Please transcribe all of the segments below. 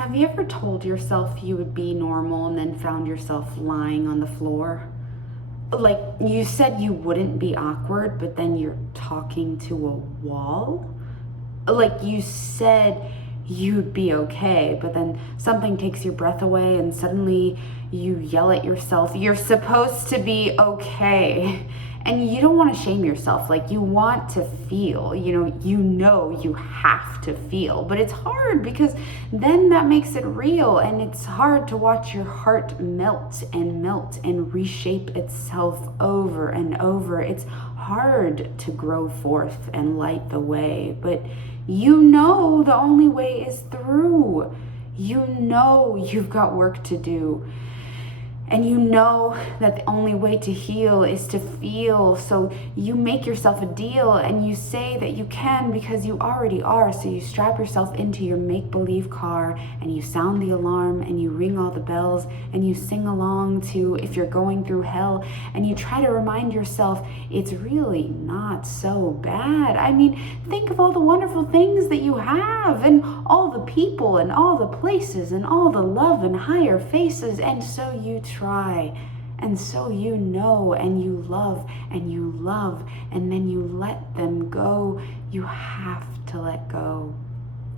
Have you ever told yourself you would be normal and then found yourself lying on the floor? Like you said you wouldn't be awkward, but then you're talking to a wall? Like you said you'd be okay, but then something takes your breath away and suddenly you yell at yourself, you're supposed to be okay. And you don't want to shame yourself. Like you want to feel, you know you have to feel, but it's hard because then that makes it real, and it's hard to watch your heart melt and reshape itself over and over. It's hard to grow forth and light the way, but you know the only way is through. You know you've got work to do. And you know that the only way to heal is to feel. So you make yourself a deal and you say that you can because you already are. So you strap yourself into your make-believe car and you sound the alarm and you ring all the bells and you sing along to If You're Going Through Hell, and you try to remind yourself it's really not so bad. I mean, think of all the wonderful things that you have and all the people and all the places and all the love and higher faces. And so you try, and so you know, and you love, and then you let them go. You have to let go.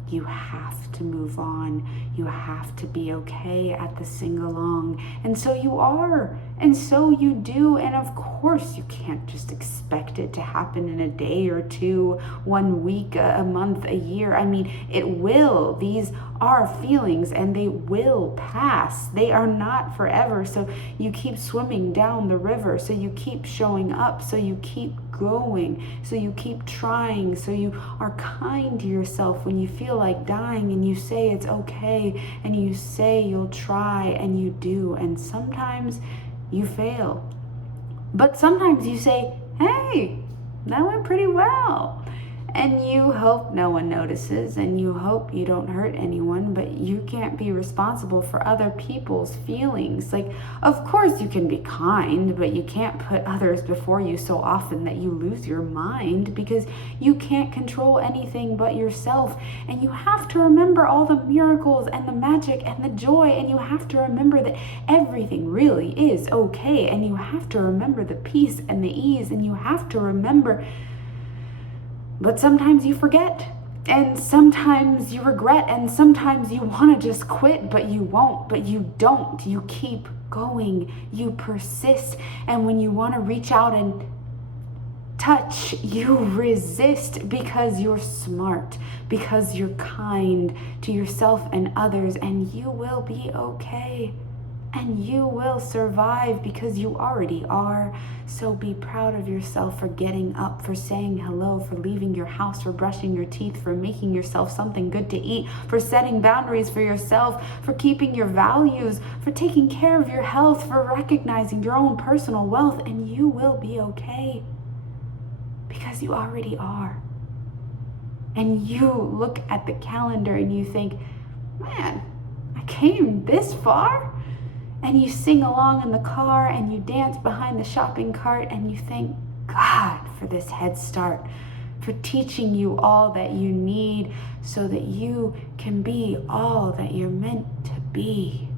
You have to move on. You have to be okay at the sing-along. And so you are, and so you do. And of course, you can't just expect it to happen in a day or two, 1 week, a month, a year. I mean, it will. These are feelings and they will pass. They are not forever. So you keep swimming down the river. So you keep showing up. So you keep going. So you keep trying. So you are kind to yourself when you feel like dying, and you say it's okay, and you say you'll try, and you do. And sometimes you fail. But sometimes you say, hey, that went pretty well. And you hope no one notices, and you hope you don't hurt anyone, but you can't be responsible for other people's feelings. Like, of course you can be kind, but you can't put others before you so often that you lose your mind, because you can't control anything but yourself. And you have to remember all the miracles and the magic and the joy, and you have to remember that everything really is okay, and you have to remember the peace and the ease, and you have to remember. But sometimes you forget, and sometimes you regret, and sometimes you want to just quit, but you won't, but you don't. You keep going, you persist, and when you want to reach out and touch, you resist because you're smart, because you're kind to yourself and others, and you will be okay. And you will survive because you already are. So be proud of yourself for getting up, for saying hello, for leaving your house, for brushing your teeth, for making yourself something good to eat, for setting boundaries for yourself, for keeping your values, for taking care of your health, for recognizing your own personal wealth. And you will be okay because you already are. And you look at the calendar and you think, man, I came this far? And you sing along in the car and you dance behind the shopping cart and you thank God for this head start, for teaching you all that you need so that you can be all that you're meant to be.